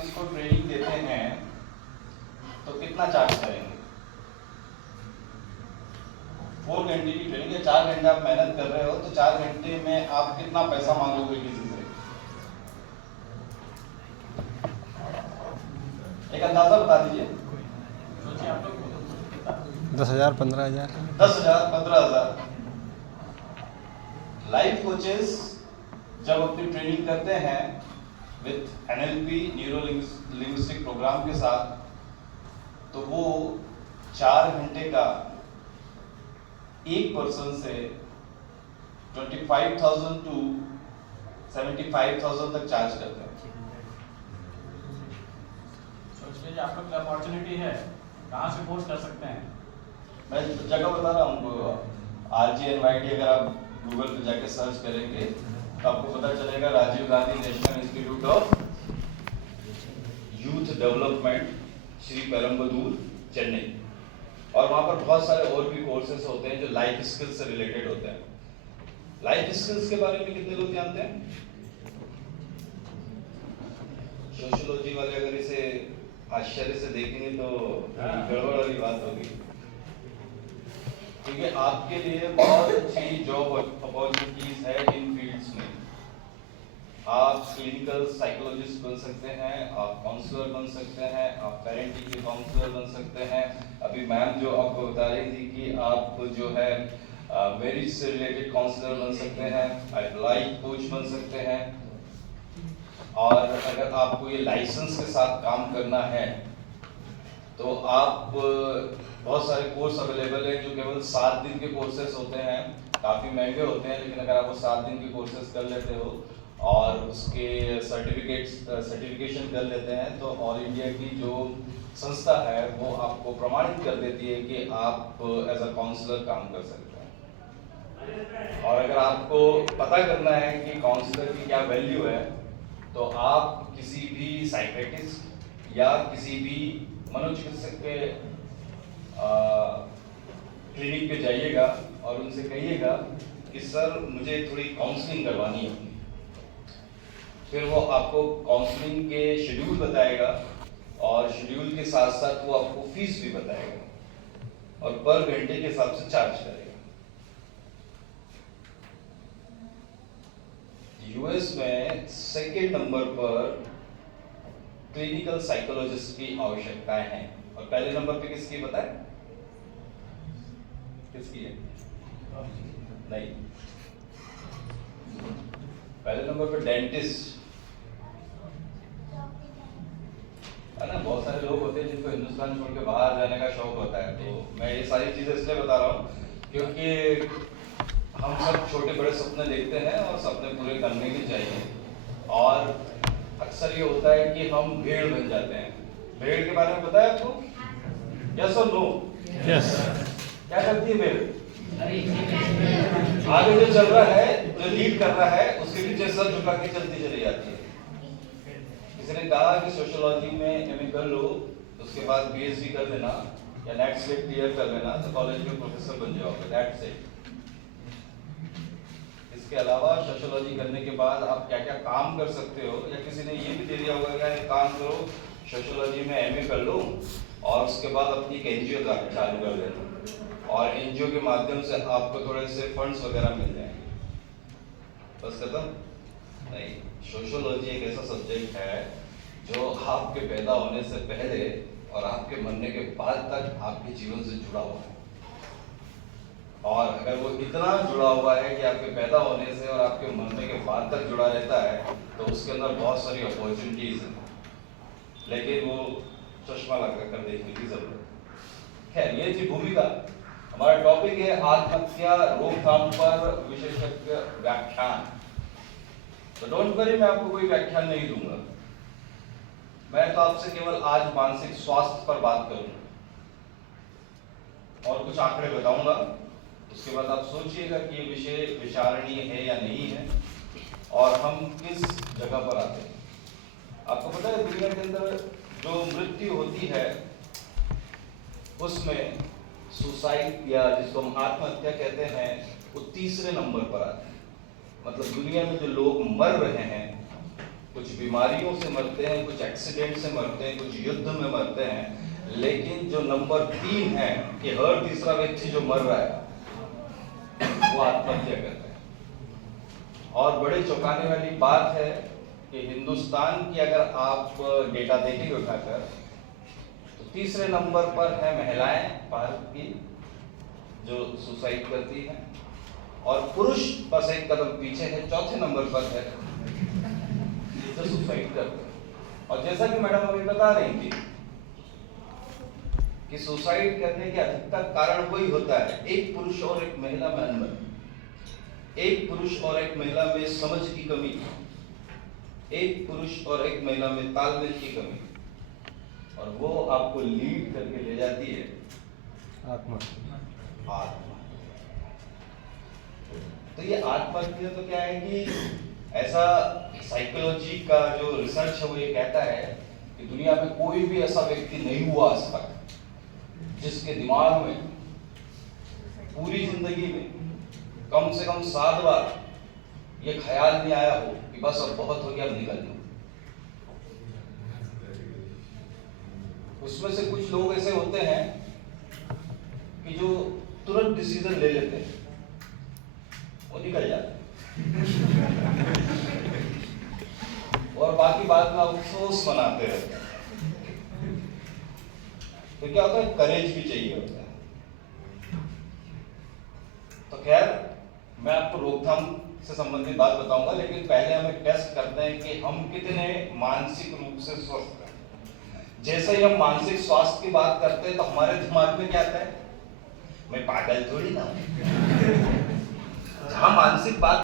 इसको ट्रेनिंग देते हैं तो कितना चार्ज करेंगे? 4 घंटे की ट्रेनिंग या 4 घंटे आप मेहनत कर रहे हो तो 4 घंटे में आप कितना पैसा मांगोगे किसी से? एक अंदाजा बता दीजिए। सोचिए आप लोग। 10,000 15,000 10,000 15,000। लाइफ कोचेस जब अपनी ट्रेनिंग करते हैं with NLP neuro linguistic programme के साथ, तो वो 4 घंटे का एक पर्सन से 25,000 टू 75,000 तक चार्ज करते हैं। सोच लीजिए आप लोग की अपॉर्चुनिटी है, कहाँ से कोर्स कर सकते हैं? मैं जगह बता रहा हूँ, RGNYT अगर आप गूगल पे जाके सर्च करेंगे तो आपको पता चलेगा Rajiv Gandhi national institute of youth development, Sri Perumbudur, Chennai. और वहाँ पर बहुत सारे और भी कोर्सेज होते हैं जो लाइफ स्किल्स से रिलेटेड होते हैं। लाइफ स्किल्स के बारे में कितने लोग जानते हैं? सोशियोलॉजी वाले अगर इसे आश्चर्य से देखेंगे तो गड़बड़ वाली बात होगी, क्योंकि आपके लिए बहुत अच्छी जॉब अपॉर्चुनिटीज है इन फील्ड्स में। आप क्लिनिकल साइकोलॉजिस्ट बन सकते हैं, आप काउंसलर बन सकते हैं, आप पेरेंटिंग के काउंसलर बन सकते हैं। अभी मैम जो आपको बता रही थी कि आप जो है मैरिज से रिलेटेड काउंसलर बन सकते हैं, आप लाइफ कोच बन सकते हैं। और अगर आपको ये लाइसेंस के साथ काम करना है तो आप बहुत सारे कोर्स अवेलेबल है जो केवल 7 दिन के कोर्सेज होते हैं, काफ़ी महंगे होते हैं, लेकिन अगर आप वो 7 दिन के कोर्सेज कर लेते हो और उसके सर्टिफिकेशन कर लेते हैं तो ऑल इंडिया की जो संस्था है वो आपको प्रमाणित कर देती है कि आप एज अ काउंसलर काम कर सकते हैं। और अगर आपको पता करना है कि काउंसलर की क्या वैल्यू है तो आप किसी भी साइकियाट्रिस्ट या किसी भी मनोचिकित्सक के क्लिनिक पे जाइएगा और उनसे कहिएगा कि सर मुझे थोड़ी काउंसलिंग करवानी है। फिर वो आपको काउंसलिंग के शेड्यूल बताएगा और शेड्यूल के साथ साथ वो आपको फीस भी बताएगा और पर घंटे के हिसाब से चार्ज करेगा। यूएस में सेकेंड नंबर पर क्लिनिकल साइकोलॉजिस्ट की आवश्यकताएं हैं और पहले नंबर पे किसकी पता है? किसकी है? नहीं, पहले नंबर पे डेंटिस्ट है ना। बहुत सारे लोग होते हैं जिनको हिंदुस्तान छोड़ के बाहर जाने का शौक होता है। तो मैं ये सारी चीजें इसलिए बता रहा हूँ क्योंकि हम सब छोटे बड़े सपने देखते हैं और सपने पूरे करने भी चाहिए। और अक्सर ये होता है कि हम भेड़ बन जाते हैं। भेड़ के बारे में पता है आपको? यस और नो? यस। क्या करती है भेड़? आगे जो चल रहा है, जो लीड कर रहा है, उसके पीछे सर झुका के चलती चली जाती है। किसी ने कहा कि सोशियोलॉजी में एमए कर लो, उसके बाद पीएचडी कर लेना या नेट स्लेट क्लियर कर लेना तो कॉलेज में प्रोफेसर बन जाओगे, दैट्स इट। इसके अलावा सोशियोलॉजी करने के बाद आप क्या क्या काम कर सकते हो, या किसी ने ये भी दे दिया होगा कि एक काम करो सोशियोलॉजी में एमए कर लो और उसके बाद अपनी एक एनजीओ चालू कर देना और एनजीओ के माध्यम से आपको थोड़े से फंड्स वगैरह मिल जाएंगे। बस खत्म? नहीं, सोशियोलॉजी एक ऐसा सब्जेक्ट है जो आपके पैदा होने से पहले और आपके मरने के बाद तक आपके जीवन से जुड़ा हुआ है। और अगर वो इतना जुड़ा हुआ है कि आपके पैदा होने से और आपके मरने के बाद तक जुड़ा रहता है तो उसके अंदर बहुत सारी अपॉर्चुनिटीज हैं, लेकिन वो चश्मा लगा कर देखने की जरूरत है। ये थी भूमिका। हमारा टॉपिक है आत्महत्या रोकथाम पर विशेषज्ञ व्याख्यान। तो डोंट वरी, मैं आपको कोई व्याख्यान नहीं दूंगा। मैं तो आपसे केवल आज मानसिक स्वास्थ्य पर बात करूंगा और कुछ आंकड़े बताऊंगा। उसके बाद आप सोचिएगा कि ये विषय विचारणीय है या नहीं है और हम किस जगह पर आते हैं। आपको पता है दुनिया के अंदर जो मृत्यु होती है उसमें सुसाइड या जिसको हम आत्महत्या कहते हैं वो तीसरे नंबर पर आते हैं। मतलब दुनिया में जो लोग मर रहे हैं कुछ बीमारियों से मरते हैं, कुछ एक्सीडेंट से मरते हैं, कुछ युद्ध में मरते हैं, लेकिन जो नंबर 3 है कि हर तीसरा व्यक्ति जो मर रहा है वो आत्महत्या करता है। और बड़े चौंकाने वाली बात है कि हिंदुस्तान की अगर आप डेटा देखेंगे उठाकर तो तीसरे नंबर पर है महिलाएं भारत की जो सुसाइड करती हैं, और पुरुष बस एक कदम पीछे है, चौथे नंबर पर है जो सुसाइड करते हैं। और जैसा कि मैडम अभी बता रही थी कि सुसाइड करने के अधिकतर कारण वही होता है, एक पुरुष और एक महिला में अनबन, एक पुरुष और एक महिला में समझ की कमी, एक पुरुष और एक महिला में तालमेल की कमी, और वो आपको लीड करके ले जाती है आत्महत्या। तो ये आत्महत्या तो क्या है कि ऐसा साइकोलॉजी का जो रिसर्च है वो ये कहता है कि दुनिया में कोई भी ऐसा व्यक्ति नहीं हुआ आज तक जिसके दिमाग में पूरी जिंदगी में कम से कम 7 बार ये ख्याल नहीं आया हो कि बस अब बहुत हो गया, अब निकल जाओ। उसमें से कुछ लोग ऐसे होते हैं कि जो तुरंत डिसीजन ले लेते हैं, वो निकल जाते हैं और बाकी बाद में अफसोस मनाते रहते हैं। तो क्या होता है, करेज भी चाहिए होता है। तो खैर मैं आपको रोकथाम से संबंधित बात बताऊंगा, लेकिन पहले हम एक टेस्ट करते हैं कि हम कितने मानसिक रूप से स्वस्थ हैं। जैसे ही हम मानसिक स्वास्थ्य की बात करते हैं तो हमारे दिमाग में क्या आता है, मैं पागल थोड़ी ना हूं। जहां मानसिक बात